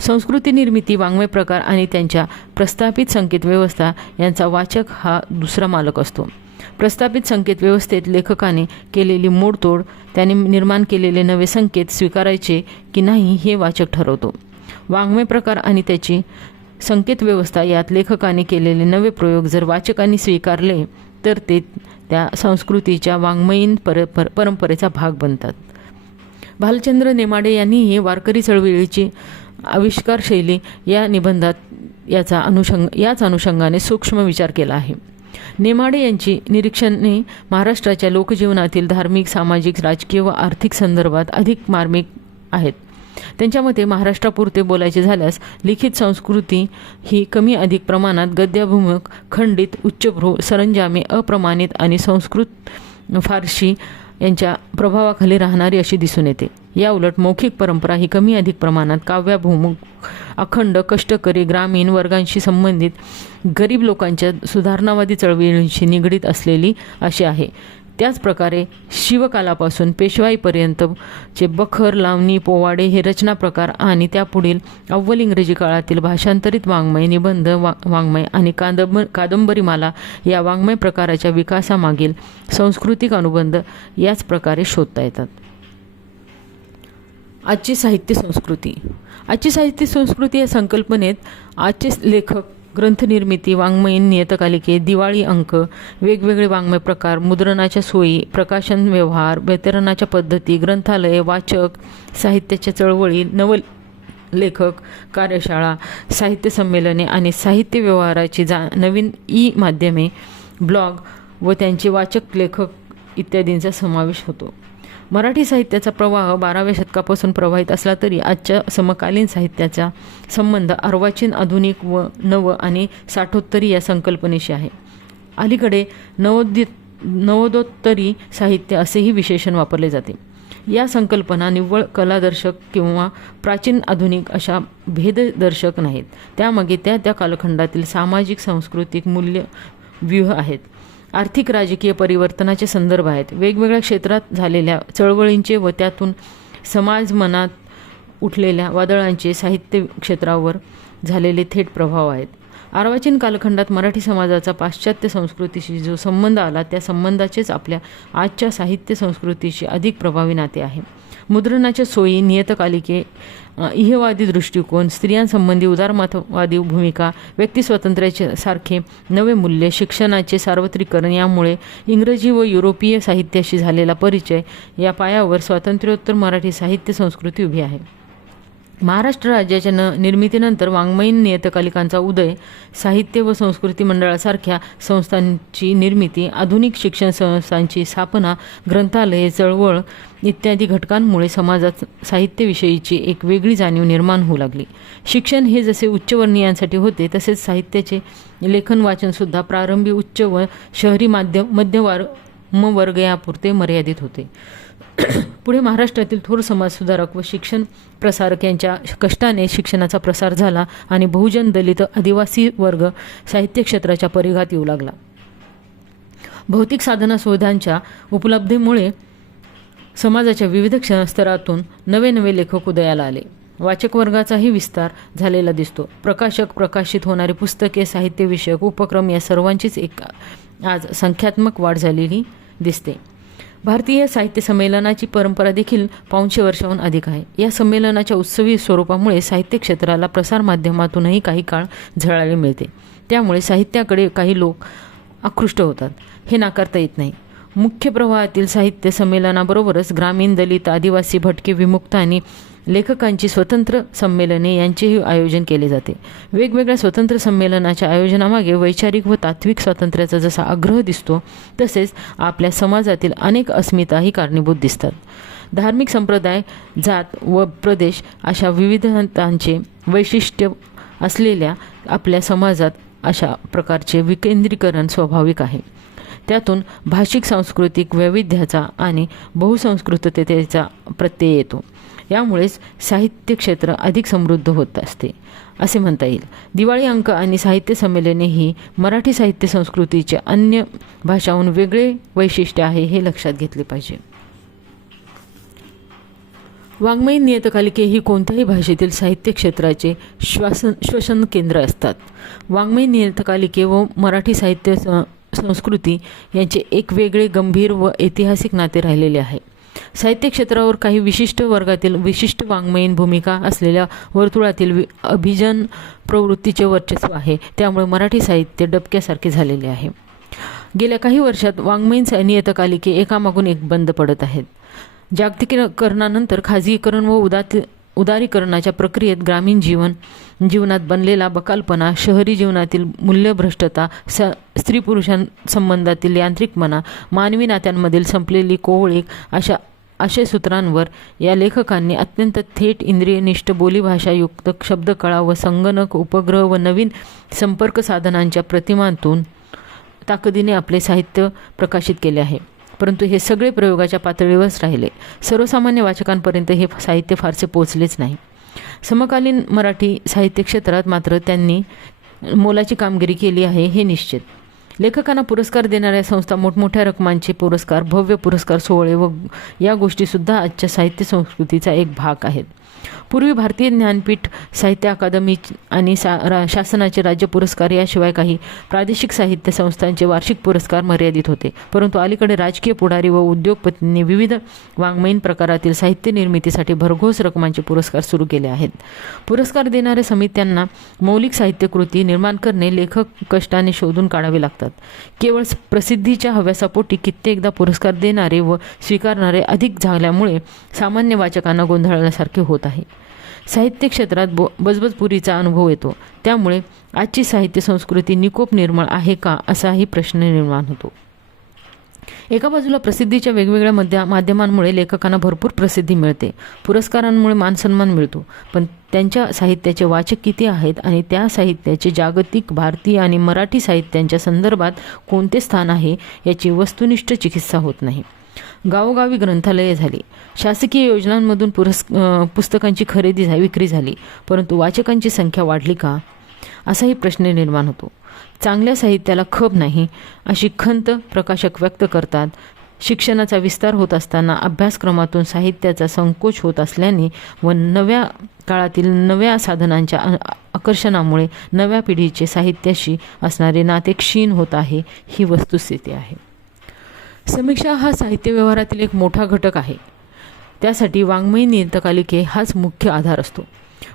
संस्कृती निर्मिती, वाङ्मय प्रकार आणि त्यांच्या प्रस्थापित संकेत व्यवस्था यांचा वाचक हा दुसरा मालक असतो. प्रस्थापित संकेत व्यवस्थेत लेखकाने केलेली मोडतोड, त्याने निर्माण केलेले नवे संकेत स्वीकारायचे की नाही हे वाचक ठरवतो. वाङ्मय प्रकार आणि त्याची संकेत व्यवस्था यात लेखकाने केलेले नवे प्रयोग जर वाचकांनी स्वीकारले तर ते त्या संस्कृतीच्या वाङ्मयीन परंपरेचा भाग बनतात. भालचंद्र नेमाडे यांनीही वारकरी चळवळीची आविष्कार शैली या निबंधात याच अनुषंगाने सूक्ष्म विचार केला आहे. नेमाडे यांची निरीक्षणे महाराष्ट्राच्या लोकजीवनातील धार्मिक, सामाजिक, राजकीय व आर्थिक संदर्भात अधिक मार्मिक आहेत. त्यांच्या मते महाराष्ट्रापुरते बोलायचे झाल्यास लिखित संस्कृती ही कमी अधिक प्रमाणात गद्याभिमुख, खंडित, उच्चभ्रू, सरंजामे, अप्रमाणित आणि संस्कृत फारशी यांच्या प्रभावाखाली राहणारी अशी दिसून येते. या उलट मौखिक परंपरा ही कमी अधिक प्रमाणात काव्याभिमुख, अखंड, कष्टकरी, ग्रामीण वर्गांशी संबंधित, गरीब लोकांच्या सुधारणावादी चळवळींशी निगडीत असलेली अशी आहे. त्याचप्रकारे शिवकालापासून पेशवाईपर्यंतचे बखर, लावणी, पोवाडे हे रचना प्रकार आणि त्यापुढील अव्वल इंग्रजी काळातील भाषांतरित वाङ्मय, निबंध वाङ्मय आणि कादंबरीमाला या वाङ्मय प्रकाराच्या विकासामागील सांस्कृतिक अनुबंध याच प्रकारे शोधता येतात. आजची साहित्य संस्कृती. आजची साहित्य संस्कृती या संकल्पनेत आजचे लेखक, ग्रंथनिर्मिती, वाङ्मयीन नियतकालिके, दिवाळी अंक, वेगवेगळे वाङ्मय प्रकार, मुद्रणाच्या सोयी, प्रकाशन व्यवहार, वितरणाच्या पद्धती, ग्रंथालये, वाचक, साहित्याच्या चळवळी, नवलेखक, कार्यशाळा, साहित्य संमेलने आणि साहित्य व्यवहाराची नवीन माध्यमे, ब्लॉग व त्यांचे वाचक, लेखक इत्यादींचा समावेश होतो. मराठी साहित्याचा प्रवाह 12व्या शतकापासून प्रवाहित असला तरी आजच्या समकालीन साहित्याचा संबंध अर्वाचीन, आधुनिक व नव आणि साठोत्तरी या संकल्पनेशी आहे. अलीकडे नवोत्तरी साहित्य असेही विशेषण वापरले जाते. या संकल्पना निव्वळ कलादर्शक किंवा प्राचीन आधुनिक अशा भेददर्शक नाहीत. त्यामागे त्या कालखंडातील सामाजिक, सांस्कृतिक मूल्य व्यूह आहेत. आर्थिक, राजकीय परिवर्तनाचे संदर्भ आहेत. वेगवेगळ्या क्षेत्रात झालेल्या चळवळींचे व त्यातून समाज मनात उठलेल्या वादळांचे साहित्य क्षेत्रावर झालेले थेट प्रभाव आहेत. अर्वाचीन कालखंडात मराठी समाजाचा पाश्चात्य संस्कृतीशी जो संबंध आला, त्या संबंधाचेच आपल्या आजच्या साहित्य संस्कृतीशी अधिक प्रभावी नाते आहे. मुद्रणाच्या सोयी, नियतकालिके, इहवादी दृष्टिकोन, स्त्रियांसंबंधी उदारमतवादी भूमिका, व्यक्तिस्वातंत्र्याचे सारखे नवे मूल्य, शिक्षणाचे सार्वत्रिकरण यामुळे इंग्रजी व युरोपीय साहित्याशी झालेला परिचय या पायावर स्वातंत्र्योत्तर मराठी साहित्य संस्कृती उभी आहे. महाराष्ट्र राज्याच्या निर्मितीनंतर वाङ्मयीन नियतकालिकांचा उदय, साहित्य व संस्कृती मंडळासारख्या संस्थांची निर्मिती, आधुनिक शिक्षण संस्थांची स्थापना, ग्रंथालये, चळवळ इत्यादी घटकांमुळे समाजात साहित्याविषयीची एक वेगळी जाणीव निर्माण होऊ लागली. शिक्षण हे जसे उच्चवर्णीयांसाठी होते, तसेच साहित्याचे लेखन वाचनसुद्धा प्रारंभी उच्च व शहरी मध्यवर्ग यापुरते मर्यादित होते. पुढे महाराष्ट्रातील थोर समाजसुधारक व शिक्षण प्रसारक यांच्या कष्टाने शिक्षणाचा प्रसार झाला आणि बहुजन, दलित, आदिवासी वर्ग साहित्य क्षेत्राच्या परिघात येऊ लागला. भौतिक साधना सुविधांच्या उपलब्धीमुळे समाजाच्या विविध स्तरातून नवे नवे लेखक उदयाला आले. वाचक वर्गाचाही विस्तार झालेला दिसतो. प्रकाशक, प्रकाशित होणारी पुस्तके, साहित्यविषयक उपक्रम या सर्वांचीच एक आज संख्यात्मक वाढ झालेली दिसते. भारतीय साहित्य संमेलनाची परंपरा देखील 500 वर्षांहून अधिक आहे. या संमेलनाच्या उत्सवी स्वरूपामुळे साहित्य क्षेत्राला प्रसारमाध्यमातूनही काही काळ झळाळी मिळते. त्यामुळे साहित्याकडे काही लोक आकृष्ट होतात, हे नाकारता येत नाही. मुख्य प्रवाहातील साहित्य संमेलनाबरोबरच ग्रामीण, दलित, आदिवासी, भटके, विमुक्त आणि लेखकांची स्वतंत्र संमेलने यांचेही आयोजन केले जाते. वेगवेगळ्या स्वतंत्र संमेलनाच्या आयोजनामागे वैचारिक व तात्विक स्वातंत्र्याचा जसा आग्रह दिसतो, तसेच आपल्या समाजातील अनेक अस्मिताही कारणीभूत दिसतात. धार्मिक संप्रदाय, जात व प्रदेश अशा विविधतांचे वैशिष्ट्य असलेल्या आपल्या समाजात अशा प्रकारचे विकेंद्रीकरण स्वाभाविक आहे. त्यातून भाषिक सांस्कृतिक वैविध्याचा आणि बहुसंस्कृततेचा प्रत्यय येतो. यामुळेच साहित्य क्षेत्र अधिक समृद्ध होत असते असे म्हणता येईल. दिवाळी अंक आणि साहित्य संमेलने ही मराठी साहित्य संस्कृतीचे अन्य भाषाहून वेगळे वैशिष्ट्य आहे, हे लक्षात घेतले पाहिजे. वाङ्मयीन नियतकालिके ही कोणत्याही भाषेतील साहित्य क्षेत्राचे श्वसन केंद्र असतात. वाङ्मयीन नियतकालिके व मराठी साहित्य संस्कृती यांचे एक वेगळे, गंभीर व ऐतिहासिक नाते राहिलेले आहे. साहित्य क्षेत्रावर काही विशिष्ट वर्गातील विशिष्ट वाङ्मयीन भूमिका असलेल्या वर्तुळातील अभिजन प्रवृत्तीचे वर्चस्व आहे. त्यामुळे मराठी साहित्य डबक्यासारखे झालेले आहे. गेल्या काही वर्षात वाङ्मयीन नियतकालिके एकामागून एक बंद पडत आहेत. जागतिकीकरणानंतर खाजगीकरण व उदारीकरणाच्या प्रक्रियेत ग्रामीण जीवनात बनलेला बकालपणा, शहरी जीवनातील मूल्यभ्रष्टता, स्त्री पुरुषांसंबंधातील यांत्रिकपणा, मानवी नात्यांमधील संपलेली कोवळीक अशा आशयसूत्रांवर या लेखकांनी अत्यंत थेट, इंद्रियनिष्ठ, बोलीभाषायुक्त शब्दकळा व संगणक, उपग्रह व नवीन संपर्क साधनांच्या प्रतिमांतून ताकदीने आपले साहित्य प्रकाशित केले आहे. परंतु हे सगळे प्रयोगाच्या पातळीवरच राहिले. सर्वसामान्य वाचकांपर्यंत हे साहित्य फारसे पोचलेच नाही. समकालीन मराठी साहित्य क्षेत्रात मात्र त्यांनी मोलाची कामगिरी केली आहे, हे निश्चित. लेखकांना पुरस्कार देणाऱ्या संस्था मोठमोठ्या रकमांचे पुरस्कार, भव्य पुरस्कार सोहळे व या गोष्टीसुद्धा आजच्या साहित्य संस्कृतीचा एक भाग आहेत. पूर्वी भारतीय ज्ञानपीठ, साहित्य अकादमी आणि शासनाचे राज्य पुरस्कार याशिवाय काही प्रादेशिक साहित्य संस्थांचे वार्षिक पुरस्कार मर्यादित होते. परंतु अलीकडे राजकीय पुढारी व उद्योगपतींनी विविध वाङ्मयीन प्रकारातील साहित्य निर्मितीसाठी भरघोस रकमांचे पुरस्कार सुरू केले आहेत. पुरस्कार देणाऱ्या समित्यांना मौलिक साहित्यकृती निर्माण करणे लेखक कष्टाने शोधून काढावे लागतात. केवळ प्रसिद्धीच्या हव्यासापोटी कित्येकदा पुरस्कार देणारे व स्वीकारणारे अधिक झाल्यामुळे सामान्य वाचकांना गोंधळल्यासारखे होत आहे. साहित्य क्षेत्रात बजबजपुरीचा अनुभव येतो. त्यामुळे आजची साहित्य संस्कृती निकोप निर्मळ आहे का, असाही प्रश्न निर्माण होतो. एका बाजूला प्रसिद्धीच्या वेगवेगळ्या माध्यमांमुळे लेखकांना भरपूर प्रसिद्धी मिळते, पुरस्कारांमुळे मानसन्मान मिळतो. पण त्यांच्या साहित्याचे वाचक किती आहेत आणि त्या साहित्याचे जागतिक, भारतीय आणि मराठी साहित्यांच्या संदर्भात कोणते स्थान आहे याची वस्तुनिष्ठ चिकित्सा होत नाही. गावोगावी ग्रंथालये झाली, शासकीय योजनांमधून पुस्तकांची विक्री झाली, परंतु वाचकांची संख्या वाढली का, असाही प्रश्न निर्माण होतो. चांगल्या साहित्याला खप नाही अशी खंत प्रकाशक व्यक्त करतात. शिक्षणाचा विस्तार होत असताना अभ्यासक्रमातून साहित्याचा संकोच होत असल्याने व नव्या काळातील नव्या साधनांच्या आकर्षणामुळे नव्या पिढीचे साहित्याशी असणारे नाते क्षीण होत आहे, ही वस्तुस्थिती आहे. समीक्षा हा साहित्य व्यवहारातील एक मोठा घटक आहे. त्यासाठी वाङ्मयीन नियतकालिके हाच मुख्य आधार असतो.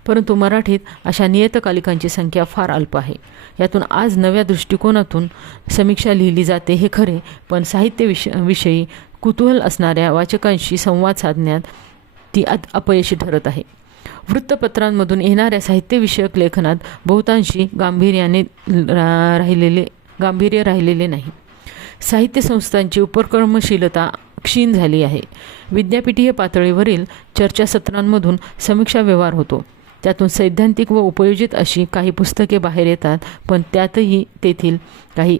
परंतु मराठीत अशा नियतकालिकांची संख्या फार अल्प आहे. यातून आज नव्या दृष्टिकोनातून समीक्षा लिहिली जाते हे खरे, पण साहित्य विषयी कुतूहल असणाऱ्या वाचकांशी संवाद साधण्यात ती अपयशी ठरत आहे. वृत्तपत्रांमधून येणाऱ्या साहित्यविषयक लेखनात बहुतांशी गांभीर्य राहिलेले नाही. साहित्य संस्थांची उपक्रमशीलता क्षीण झाली आहे. विद्यापीठीय पातळीवरील चर्चासत्रांमधून समीक्षा व्यवहार होतो. त्यातून सैद्धांतिक व उपयोजित अशी काही पुस्तके बाहेर येतात, पण त्यातही तेथील काही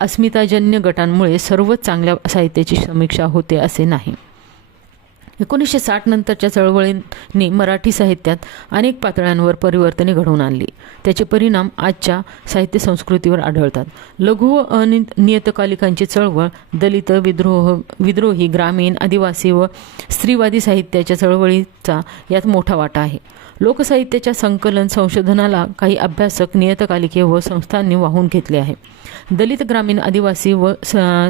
अस्मिताजन्य गटांमुळे सर्वच चांगल्या साहित्याची समीक्षा होते असे नाही. 1960 नंतरच्या चळवळींनी मराठी साहित्यात अनेक पातळ्यांवर परिवर्तने घडवून आणली. त्याचे परिणाम आजच्या साहित्य संस्कृतीवर आढळतात. लघु व नियतकालिकांची चळवळ, दलित, विद्रोही, ग्रामीण, आदिवासी व स्त्रीवादी साहित्याच्या चळवळीचा यात मोठा वाटा आहे. लोकसाहित्याच्या संकलन संशोधनाला काही अभ्यासक, नियतकालिके व संस्थांनी वाहून घेतले आहे. दलित, ग्रामीण, आदिवासी व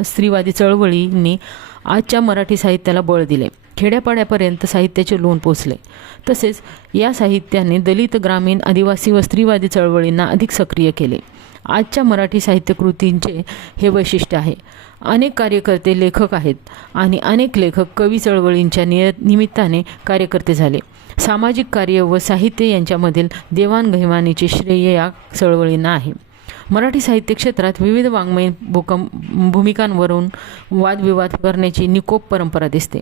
स्त्रीवादी चळवळींनी आजच्या मराठी साहित्याला बळ दिले. खेड्यापाड्यापर्यंत साहित्याचे लोण पोचले. तसेच या साहित्याने दलित, ग्रामीण, आदिवासी व स्त्रीवादी चळवळींना अधिक सक्रिय केले. आजच्या मराठी साहित्यकृतींचे हे वैशिष्ट्य आहे. अनेक कार्यकर्ते लेखक आहेत आणि अनेक लेखक कवी चळवळींच्या निमित्ताने कार्यकर्ते झाले. सामाजिक कार्य व साहित्य यांच्यामधील देवाणघेवाणीचे श्रेय या चळवळींना आहे. मराठी साहित्य क्षेत्रात विविध वाङ्मयीन भूमिकांवरून वादविवाद करण्याची निकोप परंपरा दिसते.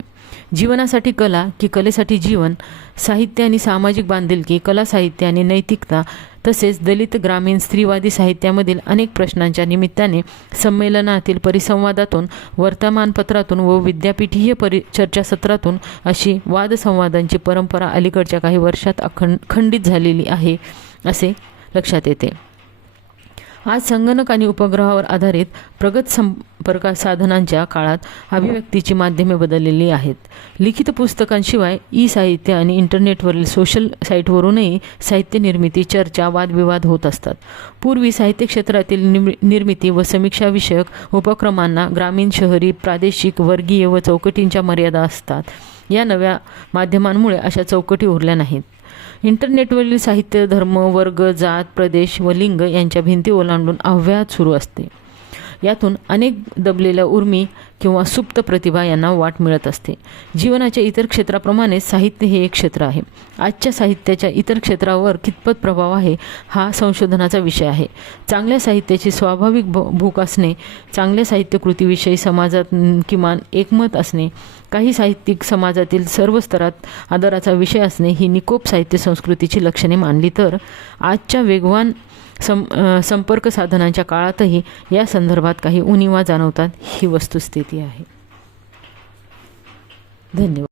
जीवनासाठी कला की कलेसाठी जीवन, साहित्य आणि सामाजिक बांधिलकी, कला साहित्य आणि नैतिकता, तसेच दलित, ग्रामीण, स्त्रीवादी साहित्यामधील अनेक प्रश्नांच्या निमित्ताने संमेलनातील परिसंवादातून, वर्तमानपत्रातून व विद्यापीठीय चर्चासत्रातून अशी वादसंवादांची परंपरा अलीकडच्या काही वर्षात खंडित झालेली आहे असे लक्षात येते. आज संगणक आणि उपग्रहावर आधारित प्रगत संपर्क साधनांच्या काळात अभिव्यक्तीची माध्यमे बदललेली आहेत. लिखित पुस्तकांशिवाय साहित्य आणि इंटरनेटवरील सोशल साईटवरूनही साहित्य निर्मिती, चर्चा, वादविवाद होत असतात. पूर्वी साहित्य क्षेत्रातील निर्मिती व समीक्षाविषयक उपक्रमांना ग्रामीण, शहरी, प्रादेशिक, वर्गीय व चौकटींच्या मर्यादा असतात. या नव्या माध्यमांमुळे अशा चौकटी उरल्या नाहीत. इंटरनेटवरील साहित्य धर्म, वर्ग, जात, प्रदेश व लिंग यांच्या भिंती ओलांडून अव्याहत सुरू असते. यातून अनेक दबलेल्या उर्मी किंवा सुप्त प्रतिभा यांना वाट मिळत असते. जीवनाच्या इतर क्षेत्राप्रमाणे साहित्य हे एक क्षेत्र आहे. आजच्या साहित्याच्या इतर क्षेत्रावर कितपत प्रभाव आहे हा संशोधनाचा विषय आहे. चांगल्या साहित्याची स्वाभाविक भूक असणे, चांगल्या साहित्यकृतीविषयी समाजात किमान एकमत असणे, काही साहित्यिक समाजातील सर्व स्तरात आदराचा विषय असणे ही निकोप साहित्य संस्कृतीची लक्षणे मानली तर आजच्या वेगवान संपर्क साधनांच्या काळातही या संदर्भात काही उणिवा जाणवतात, ही वस्तुस्थिती आहे. धन्यवाद.